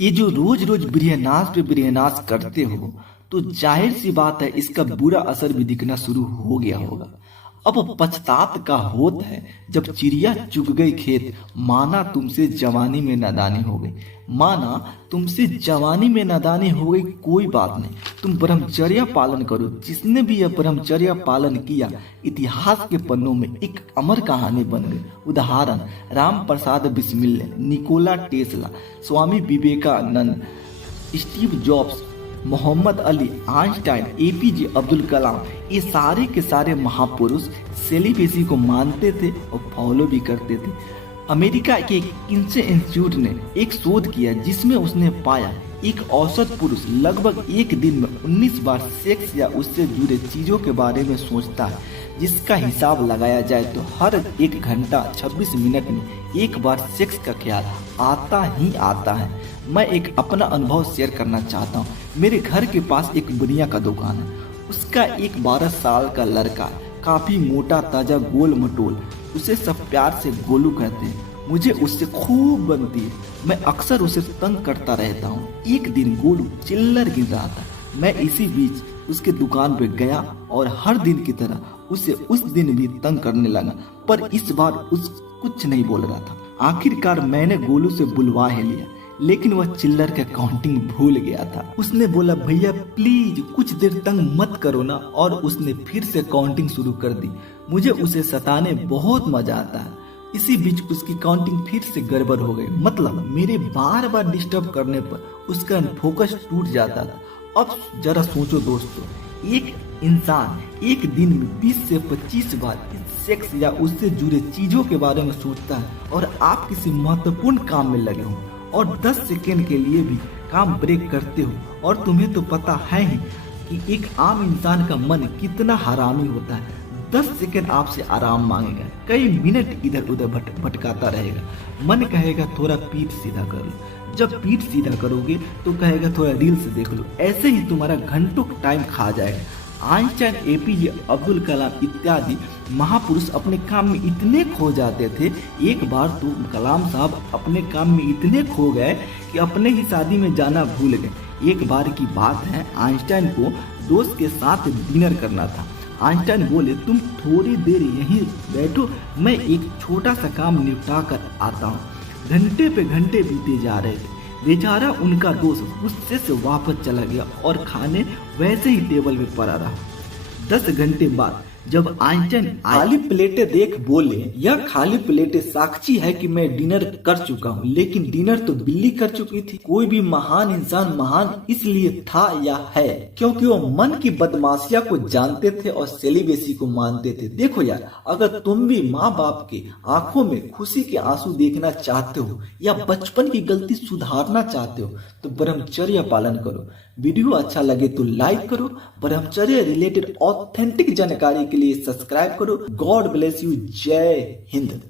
ये जो रोज रोज ब्रियनास पे ब्रियनास करते हो, तो जाहिर सी बात है इसका बुरा असर भी दिखना शुरू हो गया होगा। अब पछतात का होत है जब चिड़िया चुग गई खेत, माना तुमसे जवानी में नादानी हो गई। माना तुमसे जवानी में नादानी हो गई, कोई बात नहीं, तुम ब्रह्मचर्य पालन करो। जिसने भी यह ब्रह्मचर्य पालन किया, इतिहास के पन्नों में एक अमर कहानी बन गई। उदाहरण: Ram Prasad Bismil, Nikola Tesla, Swami Vivekananda, Steve Jobs, Muhammad Ali, Einstein, APJ Abdul Kalam. ये सारे के सारे महापुरुष सेलिबेसी को मानते थे और फॉलो भी करते थे। अमेरिका के किन्से इंस्टीट्यूट ने एक शोध किया जिसमें उसने पाया एक औसत पुरुष लगभग एक दिन में 19 बार सेक्स या उससे जुड़े चीजों के बारे में सोचता है, जिसका हिसाब लगाया जाए तो हर 1 घंटा 26 मिनट में एक बार सेक्स का ख्याल आता ही आता है। मैं एक अपना अनुभव शेयर करना चाहता हूँ। मेरे घर के पास एक बुनिया का दुकान है। उसका एक 12 साल का लड़का, काफी मोटा ताजा गोल मटोल, उसे सब प्यार से गोलू कहते हैं। मुझे उससे खूब बनती है। मैं अक्सर उसे तंग करता रहता हूँ। एक दिन गोलू चिल्लर गिर रहा था। मैं इसी बीच उसके दुकान पे गया और हर दिन की तरह उसे उस दिन भी तंग करने लगा, पर इस बार उस कुछ नहीं बोल रहा था। आखिरकार मैंने गोलू से बुलवा ही लिया, लेकिन वह चिल्लर का काउंटिंग भूल गया था। उसने बोला, भैया प्लीज कुछ देर तंग मत करो ना, और उसने फिर से काउंटिंग शुरू कर दी। मुझे उसे सताने बहुत मजा आता है। इसी बीच उसकी काउंटिंग फिर से गड़बड़ हो गई। मतलब मेरे बार बार डिस्टर्ब करने पर उसका फोकस टूट जाता था। अब जरा सोचो दोस्तों, एक इंसान एक दिन में 20 से 25 बार सेक्स या उससे जुड़े चीजों के बारे में सोचता है, और आप किसी महत्वपूर्ण काम में लगे हो और 10 सेकेंड के लिए भी काम ब्रेक करते हो। और तुम्हें तो पता है ही कि एक आम इंसान का मन कितना हरामी होता है। 10 सेकेंड आपसे आराम मांगेगा, कई मिनट इधर उधर भटकाता रहेगा। मन कहेगा थोड़ा पीठ सीधा कर लो, जब पीठ सीधा करोगे तो कहेगा थोड़ा रील्स देख लो। ऐसे ही तुम्हारा घंटों टाइम खा जाएगा। आइंस्टाइन, एपीजे अब्दुल कलाम इत्यादि महापुरुष अपने काम में इतने खो जाते थे। एक बार तो कलाम साहब अपने काम में इतने खो गए कि अपने ही शादी में जाना भूल गए। एक बार की बात है, आइंस्टाइन को दोस्त के साथ डिनर करना था। आइंस्टाइन बोले, तुम थोड़ी देर यहीं बैठो, मैं एक छोटा सा काम निपटा कर आता हूँ। घंटे पे घंटे बीते जा रहे थे। बेचारा उनका दोस्त गुस्से से वापस चला गया और खाने वैसे ही टेबल पे पड़ा रहा। 10 घंटे बाद जब आइंस्टाइन खाली प्लेटें देख बोले, यह खाली प्लेटें साक्षी है कि मैं डिनर कर चुका हूँ। लेकिन डिनर तो बिल्ली कर चुकी थी। कोई भी महान इंसान महान इसलिए था या है क्योंकि वो मन की बदमाशिया को जानते थे और सेलिबेसी को मानते थे। देखो यार, अगर तुम भी माँ बाप के आंखों में खुशी के आंसू देखना चाहते हो या बचपन की गलती सुधारना चाहते हो, तो ब्रह्मचर्य पालन करो। वीडियो अच्छा लगे तो लाइक करो। ब्रह्मचर्य रिलेटेड ऑथेंटिक जानकारी के लिए सब्सक्राइब करो। God bless you. जय हिंद।